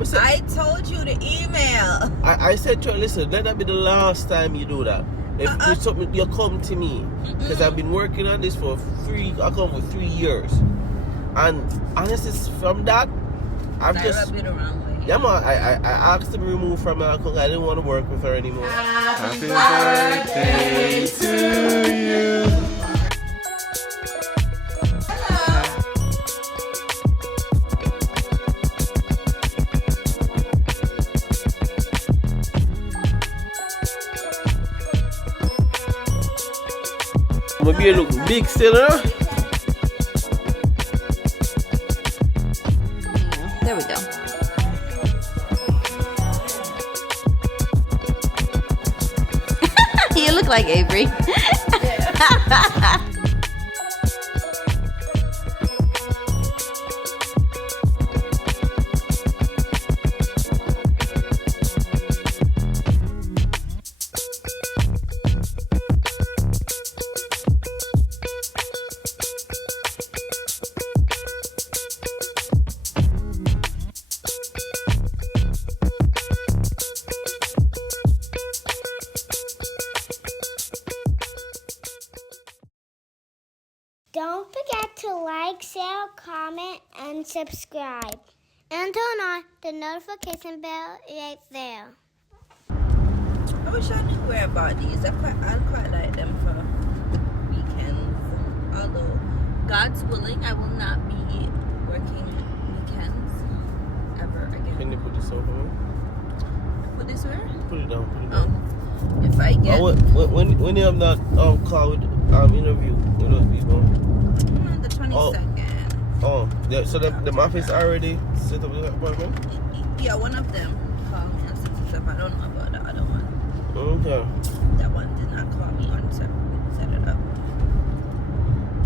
I told you the email. I said to her, listen, let that be the last time you do that. If it's something, you come to me. Because I've been working on this for 3 years. And honestly, from that, I've just... rubbed it the wrong way. Yeah, man, I asked to be removed from her because I didn't want to work with her anymore. Happy birthday to you. My beard look big still, huh? There we go. You look like Avery. Don't forget to like, share, comment, and subscribe. And turn on the notification bell right there. I wish I knew where about these. I'd quite like them for weekends. Although, God's willing, I will not be working weekends ever again. Can you put this over me? Put this where? Put it down, If I get... when you have that call with interview with those people? The 22nd. So the office already set up the appointment? Yeah, one of them called me and set it up. I don't know about the other one. Okay. That one did not call me on set it up.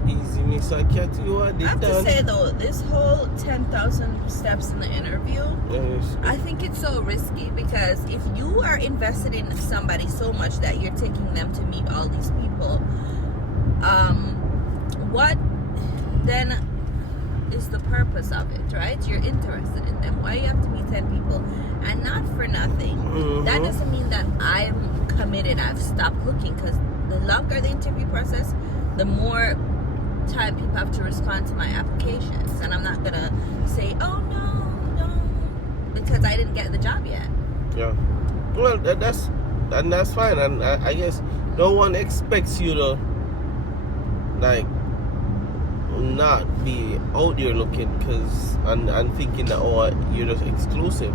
Easy, Miss. I can't do what I have to say though, this whole 10,000 steps in the interview, I think it's so risky because if you are invested in somebody so much that you're taking them to meet all these people, what then is the purpose of it, right? You're interested in them. Why you have to meet 10 people? And not for nothing. That doesn't mean that I'm committed. I've stopped looking because the longer the interview process, the more time people have to respond to my applications. And I'm not gonna say, oh no, because I didn't get the job yet. Yeah. Well, that's fine. And I guess no one expects you to like not be out there looking and thinking that you're just exclusive.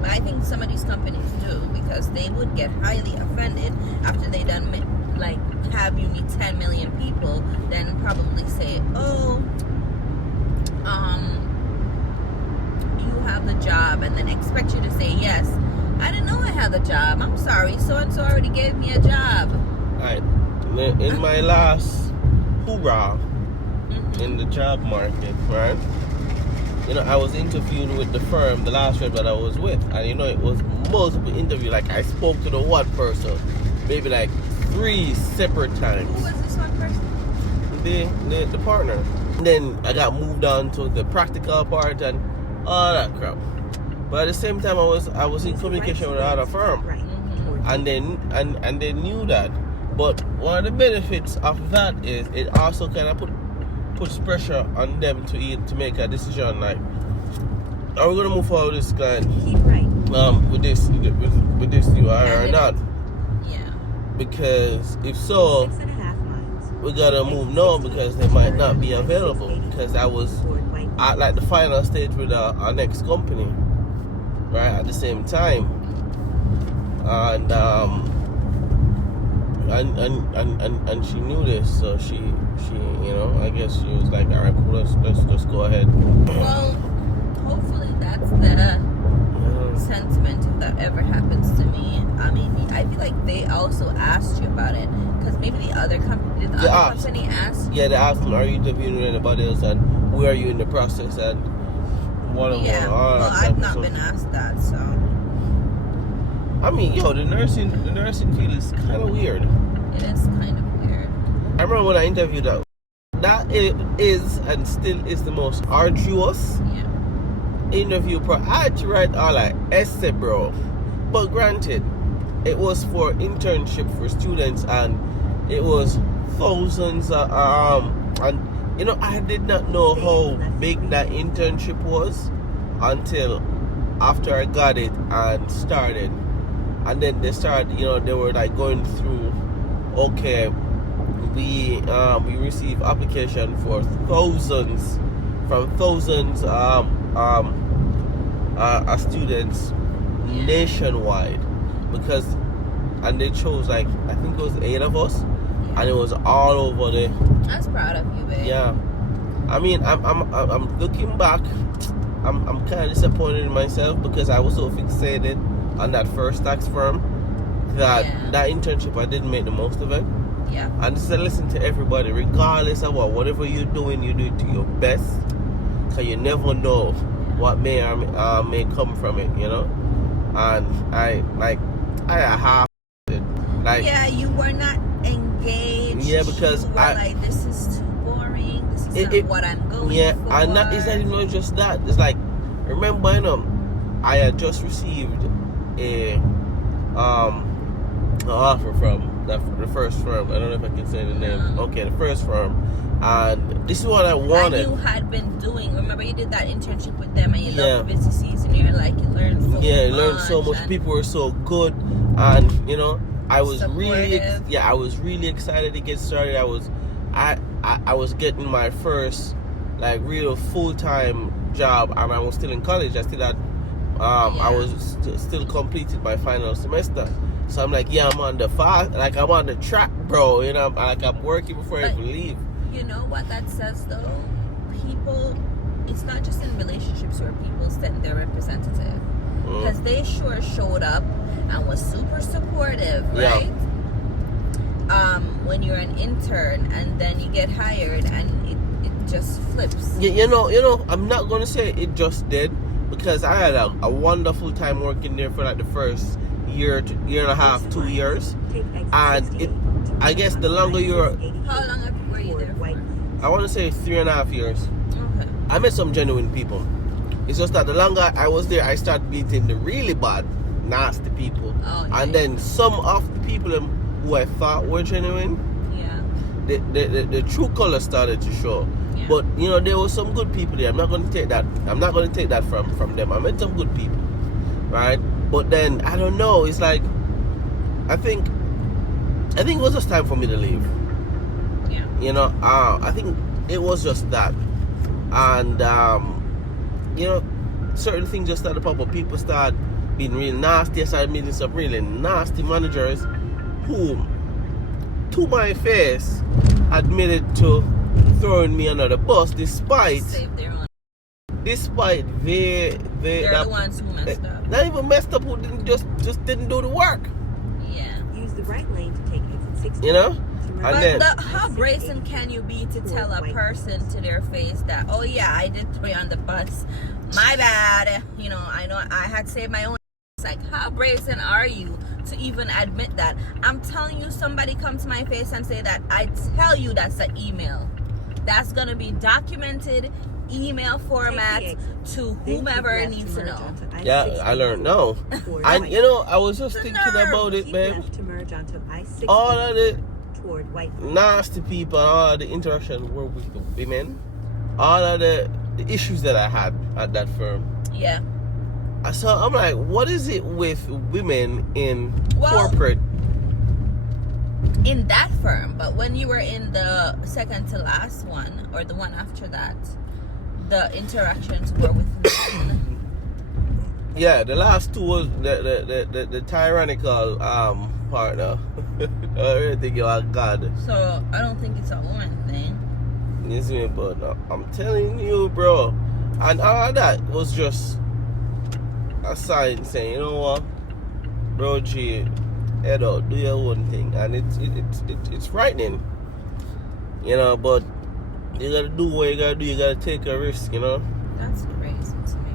But I think some of these companies do because they would get highly offended after they done like have you meet 10 million people, then probably say, oh, you have the job, and then expect you to say yes. I didn't know I had the job. I'm sorry, so and so already gave me a job. Alright. In my last hoorah in the job market, right? You know, I was interviewing with the last firm that I was with, and you know, it was multiple interviews. Like I spoke to the one person, maybe like 3 separate times. Who was this one person? The partner. And then I got moved on to the practical part and all that crap. But at the same time, I was in communication with another firm, and they knew that. But one of the benefits of that is it also kind of puts pressure on them to make a decision like, are we gonna move forward with this client? Keep right. With this new hire or not? Yeah. Because if so, we gotta move now because they might not be available. Because I was at like the final stage with our next company, right at the same time, and she knew this, so she you know, I guess she was like, all right, cool, let's just go ahead. Well, hopefully that's the sentiment if that ever happens to me. I mean, I feel like they also asked you about it because maybe the other company asked you. Yeah, they asked me, are you interviewing anybody else and where are you in the process and Well, I've not been asked that, so. I mean, the nursing field is kind of weird. It is kind of weird. I remember when I interviewed that it is and still is the most arduous interview I had to write all like essay, bro. But granted, it was for internship for students, and it was thousands. And you know, I did not know how big that internship was until after I got it and started. And then they started, you know, they were like going through. Okay, we receive application for thousands students nationwide, because, and they chose like, I think it was 8 of us, and it was all over the. I was proud of you, babe. Yeah, I mean, I'm looking back, I'm kind of disappointed in myself because I was so fixated on that first tax firm that that internship I didn't make the most of it. Yeah. And this is a lesson to everybody, regardless of whatever you're doing, you do it to your best, because you never know what may come from it, you know. And I half it. Like, yeah, you were not engaged. Yeah, because you were like, this is too boring. This is not what I'm going for. Yeah, and that is not even just that. It's like, remember, you know, I had just received a offer from the first firm. I don't know if I can say the name. Okay, the first firm. And this is what I wanted. And you had been doing, remember you did that internship with them, and you loved the busy season. You're like, you learned so much. Yeah, you learned so much. People were so good, and you know, I was supportive. I was really excited to get started. I was getting my first like real full-time job, and I was still in college. I still had I was still completed my final semester. So I'm like, yeah, I'm on the I'm on the track, bro. You know, I'm working before I even leave. You know what that says though? People, it's not just in relationships where people send their representative, because they sure showed up and was super supportive, right? When you're an intern and then you get hired and it just flips. Yeah, you know, I'm not gonna say it just did, because I had a wonderful time working there for like the first year and a half, 2 years, and I guess the longer you're. How long were you there for? I want to say 3.5 years. Okay. I met some genuine people. It's just that the longer I was there, I started meeting the really bad, nasty people, and then some of the people who I thought were genuine, the true color started to show. Yeah. But you know, there were some good people there. I'm not going to take that from them. I met some good people, right? But then I don't know. It's like I think it was just time for me to leave. Yeah. You know, I think it was just that, and you know, certain things just started to pop up. People started being real nasty. I started meeting some really nasty managers who, to my face, admitted to throwing me under the bus, despite they're the ones who messed up. Not even messed up, who didn't just didn't do the work. Yeah. Use the right lane to take exit 60. You know? But how brazen can you be to tell a person to their face that, oh yeah, I did throw you on the bus, my bad, you know I had saved my own. It's like, how brazen are you to even admit that? I'm telling you, somebody come to my face and say that, I tell you that's an email that's gonna be documented, email format to whomever needs to know. Yeah, I learned no. And you know, I was just thinking about it, babe. All of the nasty people, all of the interaction were with the women, all of the issues that I had at that firm. Yeah. So I'm like, what is it with women in corporate? In that firm, but when you were in the second to last one, or the one after that, the interactions were with men. Yeah, the last two was the tyrannical partner. I really think you're a god. So I don't think it's a woman thing. Yes, but no, I'm telling you, bro. And all of that was just a sign saying, you know what, bro, G, head out, do your own thing. And it's frightening, you know, but you gotta do what you gotta do. You gotta take a risk, you know. That's crazy to me.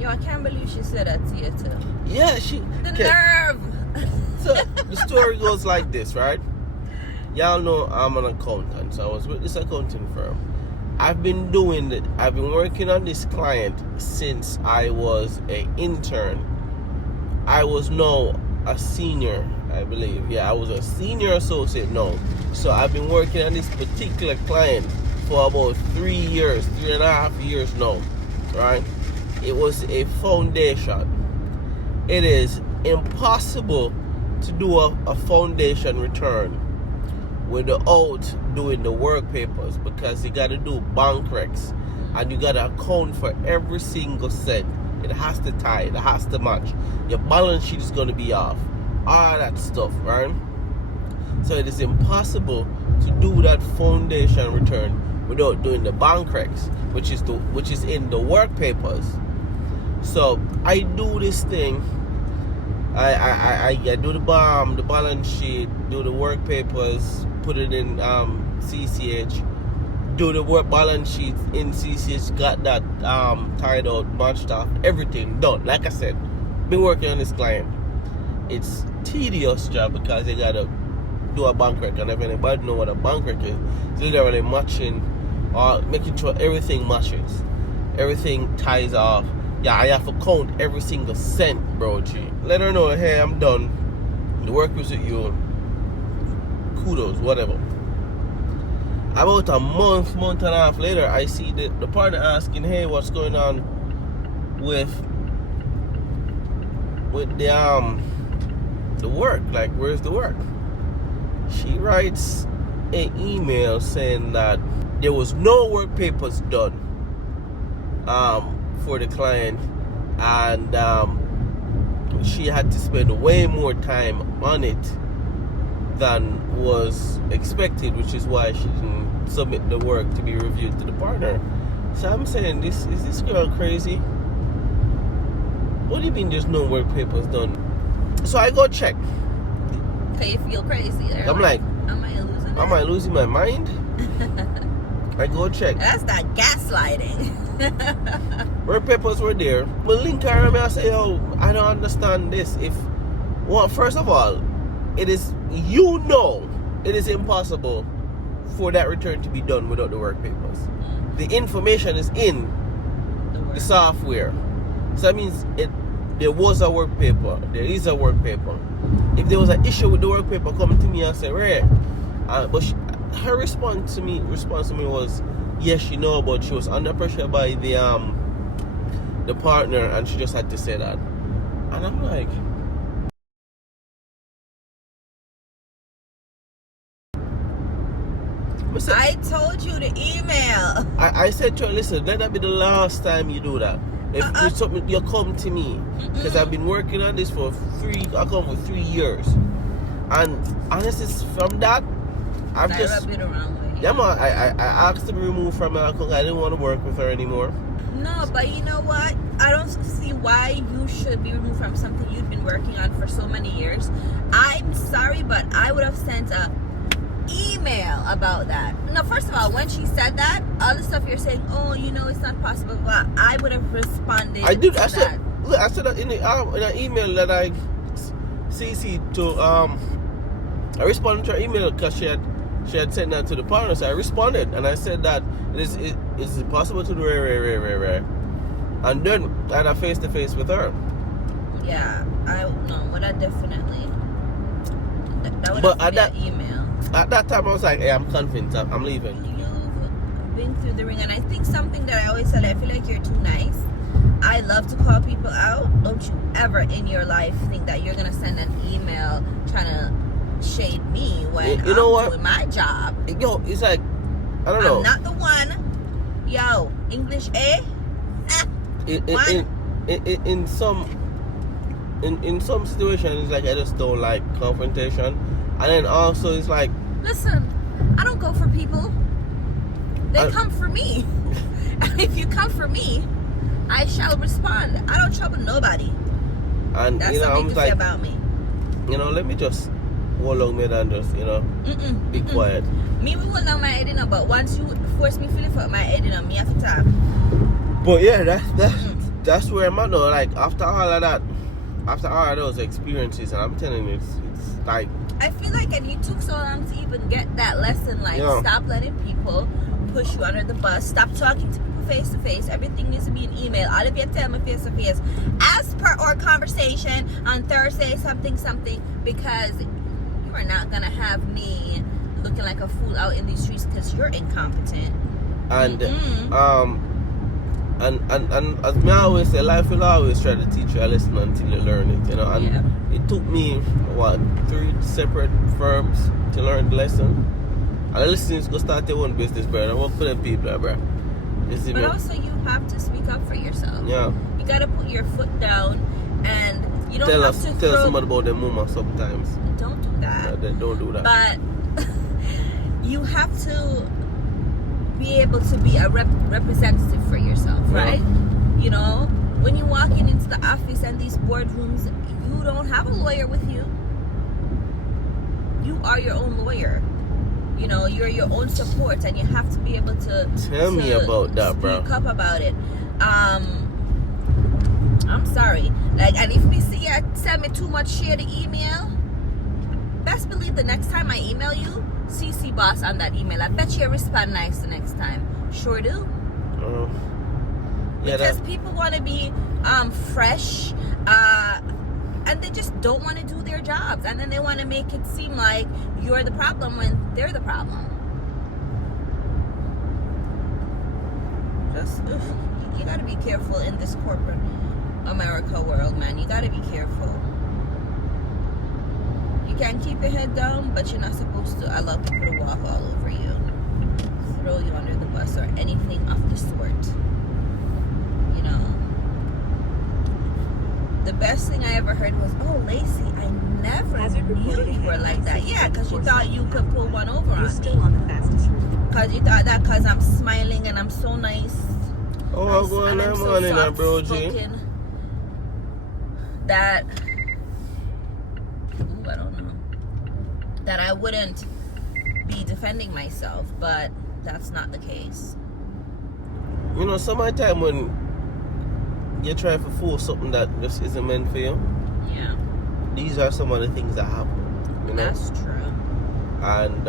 Yo, I can't believe she said that to you too. Yeah, the nerve. So the story goes like this, right? Y'all know I'm an accountant, so I was with this accounting firm, I've been working on this client since I was an intern. I was now a senior, I believe. Yeah, I was a senior associate now. So I've been working on this particular client for about 3.5 years now, right? It was a foundation. It is impossible to do a foundation return without doing the work papers, because you got to do bank recs and you got to account for every single cent. It has to tie, it has to match. Your balance sheet is going to be off, all that stuff, right? So it is impossible to do that foundation return without doing the bank recs, which is in the work papers. So I do this thing. I do the balance sheet, do the work papers, put it in CCH, do the work balance sheet in CCH, got that tied out, matched off, everything done. Like I said, been working on this client. It's tedious job because you gotta do a bank rec, and if anybody know what a bank rec is, it's literally matching or making sure everything matches, everything ties off. Yeah, I have to count every single cent, bro. G. Let her know, hey, I'm done. The work was with you. Kudos, whatever. About a month and a half later, I see the partner asking, hey, what's going on with the work? Like, where's the work? She writes an email saying that there was no work papers done for the client, and she had to spend way more time on it than was expected, which is why she didn't submit the work to be reviewed to the partner. So I'm saying, is this girl crazy? What do you mean there's no work papers done? So I go check. Okay, you feel crazy. I'm like, am I losing my mind? I go check. That's that gaslighting. Work papers were there. But link her and I say, yo, I don't understand this. First of all, it is impossible for that return to be done without the work papers. The information is in the software. So that means there was a work paper. There is a work paper. If there was an issue with the work paper, come to me and say, right. But her response to me was, yes, she know, but she was under pressure by the partner, and she just had to say that. And I'm like, I told you to email. I said to her, listen, let that be the last time you do that. If it's something, you come to me, because I've been working on this for 3 years, and honestly, from that, I've just rubbed it around with you. Yeah, man, I asked to be removed from it because I didn't want to work with her anymore. No, but you know what? I don't see why you should be removed from something you've been working on for so many years. I'm sorry, but I would have sent a email about that. No, first of all, when she said that, all the stuff you're saying, oh, it's not possible, but I would have responded. I did. I said that in an email that I CC'd to I responded to her email because she had sent that to the partner. So I responded and I said that is it possible to do rare. And then I had a face-to-face with her. Yeah, but I definitely that would have been an email. At that time I was like, hey, I'm convinced, I'm leaving. You've been through the ring, and I think something that I always said, I feel like you're too nice. I love to call people out. Don't you ever in your life think that you're gonna send an email trying to shade me when I'm doing my job. Yo, it's like, I don't know. I'm not the one. Yo, English A? In some situations, it's like I just don't like confrontation. And then also it's like, listen, I don't go for people. They come for me. And if you come for me, I shall respond. I don't trouble nobody. And that's something to say about me. Let me just go along with and just, be quiet. Me will hold down my head, but once you force me to lift up my head, me have to talk. But yeah, that's where I'm at now. Like after all of that, after all of those experiences, and I'm telling you, it's like, I feel like, and you took so long to even get that lesson, like stop letting people push you under the bus. Stop talking to people face to face. Everything needs to be an email. All of you tell me face to face. As per our conversation on Thursday, something, because you are not gonna have me looking like a fool out in these streets because you're incompetent. And and as me always say, life will always try to teach you a lesson until you learn it, you know. And it took me 3 separate firms to learn the lesson. And the lesson is go start your own business, bro. And work for them people, bro. You see me? But also you have to speak up for yourself. Yeah. You gotta put your foot down, and you don't have to tell somebody about their mama sometimes. Don't do that. Yeah, don't do that. But you have to be able to be a representative for yourself, right? You know, when you walk into the office and these boardrooms, you don't have a lawyer with you. You are your own lawyer. You know, you're your own support, and you have to be able to tell me about that, bro. Speak up about it. I'm sorry. Like, and if we see you send me too much share the email, best believe the next time I email you, CC boss on that email. I bet you respond nice the next time. Sure do. Because people want to be fresh, and they just don't want to do their jobs, and then they want to make it seem like you're the problem when they're the problem. Just you got to be careful in this corporate America world, man. You got to be careful. You can keep your head down, but you're not supposed to allow people to walk all over you, throw you under the bus, or anything of the sort. You know, the best thing I ever heard was, "Oh, Lacey, I never knew you were like that." Yeah, because you thought you could pull one over on me. Still on the fastest route. Because you thought that because I'm smiling and I'm so nice. Oh, I'm going on in that, bro, G. That, I don't know, that I wouldn't be defending myself, but that's not the case. You know, sometimes when you try to force something that just isn't meant for you, Yeah. these are some of the things that happen. You know? That's true. And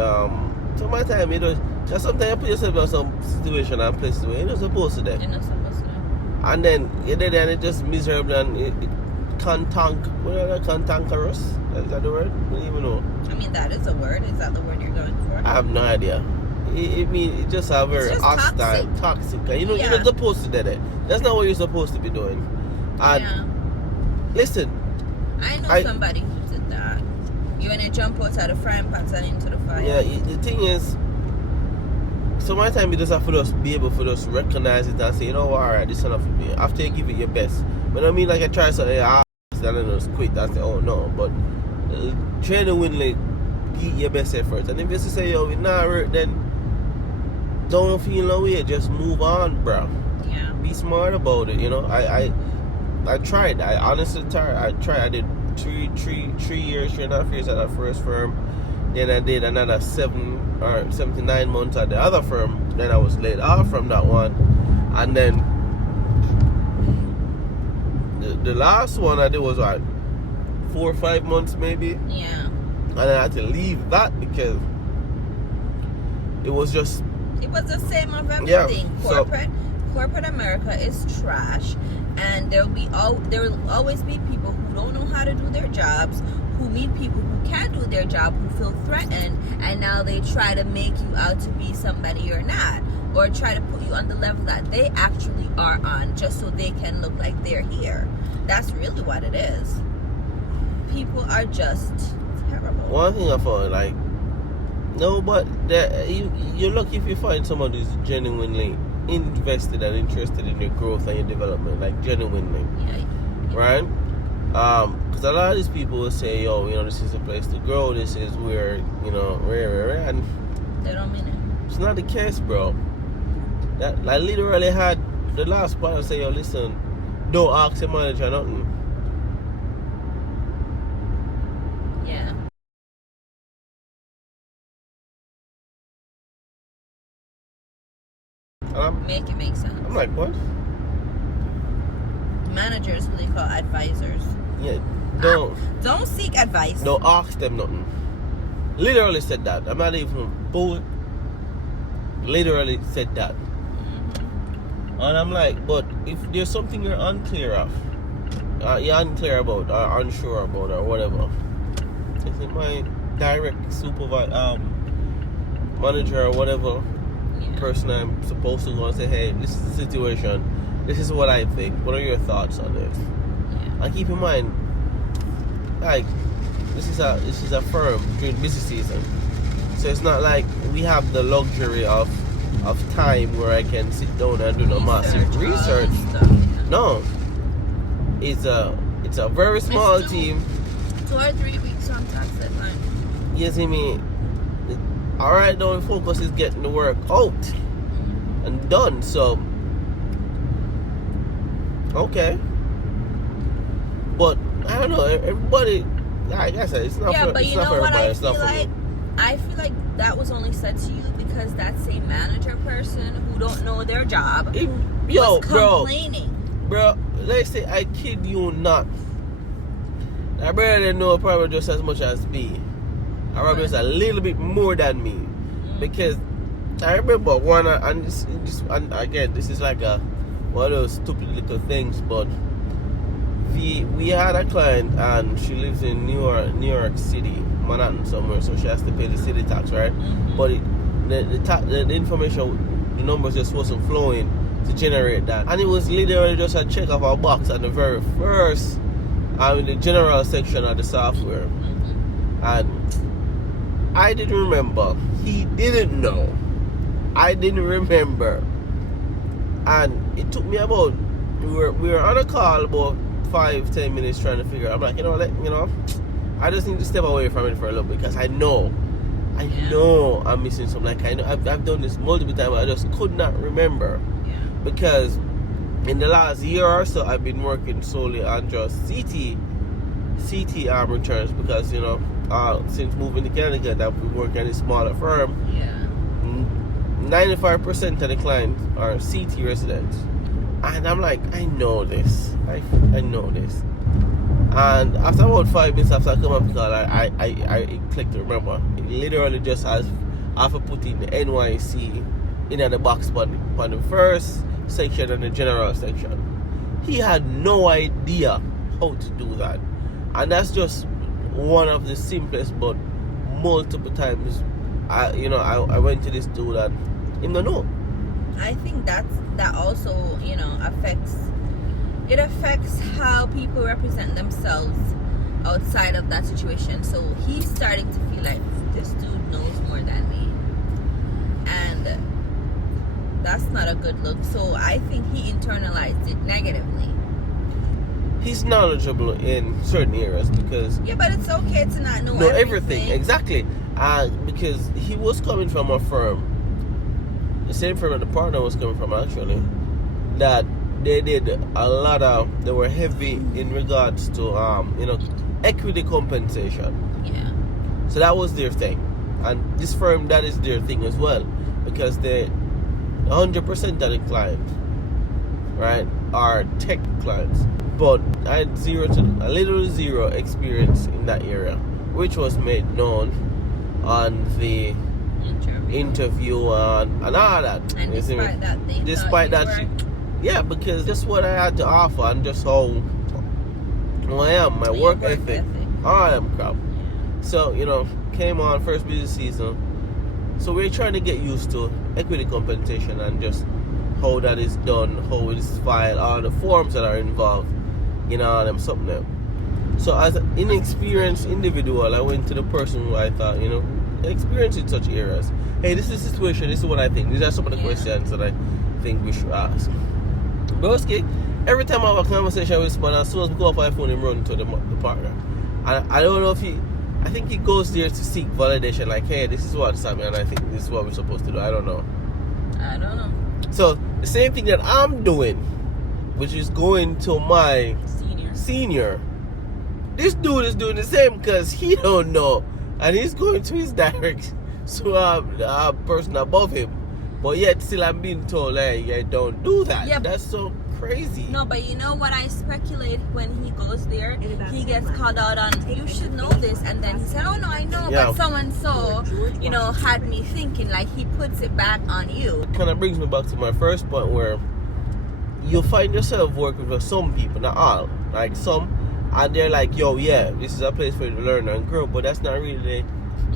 sometimes you just sometimes you put yourself in some situation and places where you're not supposed to. You're not supposed to. And then you're there and it's just miserable and it cantankerous. Is that the word? I don't even know. I mean, that is a word. Is that the word you're going for? I have no idea. It just a very just hostile, toxic. And you're not supposed to do that. That's not what you're supposed to be doing. And listen, I know somebody who did that. You want to jump out of the frying pan and into the fire. Yeah, the thing is, sometimes you just have to just be able to just recognize it and say, you know what, alright, this is enough for me. After you give it your best. But I mean, like I try something, I just quit. I say, oh no. But genuinely give your best effort. And if you say, yo, it not work, then don't feel no way. Just move on, bro. Yeah. Be smart about it. You know, I tried. I honestly tried. I did 3 years, 3.5 years at that first firm. Then I did another 7 or 79 months at the other firm. Then I was laid off from that one. And then the last one I did was 4 or 5 months maybe. Yeah. And I had to leave that because it was the same of everything. Yeah, Corporate America is trash, and there will always be people who don't know how to do their jobs, who meet people who can do their job, who feel threatened, and now they try to make you out to be somebody you're not, or try to put you on the level that they actually are on, just so they can look like they're here. That's really what it is. People are just terrible. One thing I found, like, no, but you're lucky if you find someone who's genuinely invested and interested in your growth and your development, like genuinely. Yeah. Right? Because a lot of these people will say, yo, you know, this is a place to grow, this is where, you know, and They don't mean it. it's not the case, bro. That I literally had the last part say, yo, listen, don't ask your manager nothing. Yeah. Make it make sense. I'm like, what? Managers, who they call advisors. Yeah, don't seek advice. don't ask them nothing. Literally said that. I'm not even bull. literally said that. And I'm like, but if there's something you're unclear of, you're unclear about, or unsure about, or whatever, is it my direct supervisor, manager, or whatever person I'm supposed to go and say, hey, this is the situation, this is what I think, what are your thoughts on this? And keep in mind, like, this is a firm during busy season, so it's not like we have the luxury of time where I can sit down and do no massive research. No, it's a very small team. 2 or 3 weeks on tax deadline. You see me? All right, now the focus is getting the work out and done. So, okay, but I don't know. Everybody, like I said, it's not. Yeah, for, but it's you not know for what everybody. I It's feel not for like? me. I feel like that was only said to you because that same manager person who don't know their job Yo, was complaining. bro, let's say I kid you not. I brother didn't know probably just as much as me. I probably just a little bit more than me, because I remember one, and again, this is like one of those stupid little things, but we had a client and she lives in New York City, Manhattan somewhere, so she has to pay the city tax, right? But the information, the numbers just wasn't flowing to generate that, and it was literally just a check of our box at the very first, in the general section of the software, and I didn't remember. He didn't know. I didn't remember, and it took me about, we were on a call about 5-10 minutes trying to figure out. I'm like, I just need to step away from it for a little bit, because I know I'm missing something. Like, I know I've done this multiple times, but I just could not remember, because in the last year or so I've been working solely on just CT returns, because since moving to Canada, I've been working at a smaller firm. 95% of the clients are CT residents, and I'm like, I know this. I know this. And after about 5 minutes after I come up the call, I clicked to remember. It literally just has after putting the NYC in the box on the first section and the general section. He had no idea how to do that, and that's just one of the simplest, but multiple times I went to this dude and him don't know. I think that also affects how people represent themselves outside of that situation. So he's starting to feel like this dude knows more than me, and that's not a good look. So I think he internalized it negatively. He's knowledgeable in certain areas, because but it's okay to not know everything. Exactly. Because he was coming from a firm, the same firm that the partner was coming from, actually, that they did a lot of, they were heavy in regards to equity compensation. So that was their thing, and this firm, that is their thing as well, because they 100% of the clients, right, are tech clients. But I had literally zero experience in that area, which was made known on the interview and all that. And despite that, because that's what I had to offer, and just how I am, my work ethic, all them crap. So came on first business season, so we're trying to get used to equity compensation and just how that is done, how it is filed, all the forms that are involved, all them something there. So as an inexperienced individual, I went to the person who I thought, experienced in such areas. Hey, this is the situation, this is what I think. These are some of the questions that I think we should ask. Broski, every time I have a conversation with someone, as soon as we go off my phone, him run to the partner. And I don't know if I think he goes there to seek validation, like, hey, this is what's happening, and I think this is what we're supposed to do. I don't know. So the same thing that I'm doing, which is going to my senior. This dude is doing the same, because he don't know, and he's going to his direct person above him, but yet still I'm being told, hey, yeah, don't do that. That's so crazy. No, but you know what I speculate when he goes there? In about He 10 gets months, called out on, you should know this, and then he said, oh no, I know, Yeah. but so-and-so, you know, had me thinking, like he puts it back on you. It kind of brings me back to my first point where you find yourself working with some people, not all, like some, and they're like, yo, yeah, this is a place for you to learn and grow, but that's not really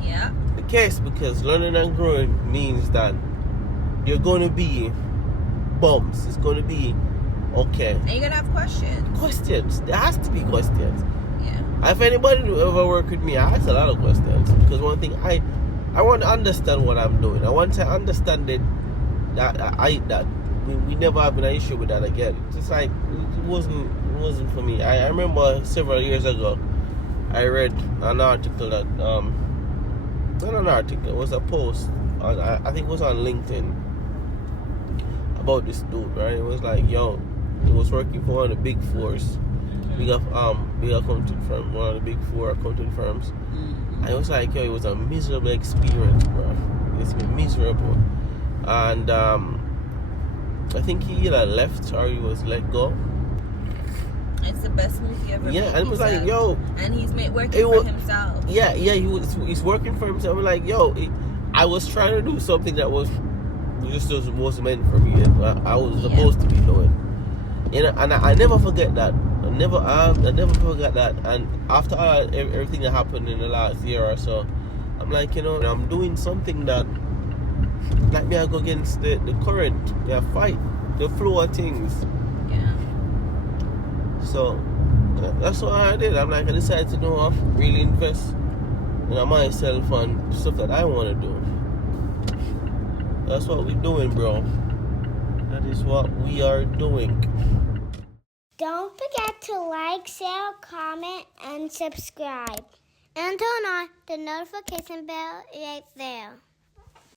Yeah. the case, because learning and growing means that you're going to be bumps. It's going to be okay. And you're gonna have questions. Questions. There has to be questions. Yeah. If anybody who ever work with me, I ask a lot of questions, because one thing I want to understand what I'm doing. I want to understand it, that we never have an issue with that again. It's just like it wasn't for me. I remember several years ago I read an article that not an article, it was a post on, I think it was on LinkedIn, about this dude, right? It was like, yo, he was working for one of the big fours, big accounting firm, one of the big four accounting firms. And it was like, yo, it was a miserable experience, bro. It's been miserable. And I think he either left or he was let go. It's the best movie ever made. Yeah, and it was he like, said. yo, And he's working for himself. yeah, he's working for himself. I'm like, yo, I was trying to do something that was wasn't meant for me. I was supposed to be doing. You know, and I never forget that. I never forgot that. And after everything that happened in the last year or so, I'm like, you know, I'm doing something that, like me, I go against the current, fight the flow of things. Yeah. So that's what I did. I decided to really invest in myself and stuff that I want to do. That's what we're doing, bro. That is what we are doing. Don't forget to like, share, comment, and subscribe. And turn on the notification bell right there.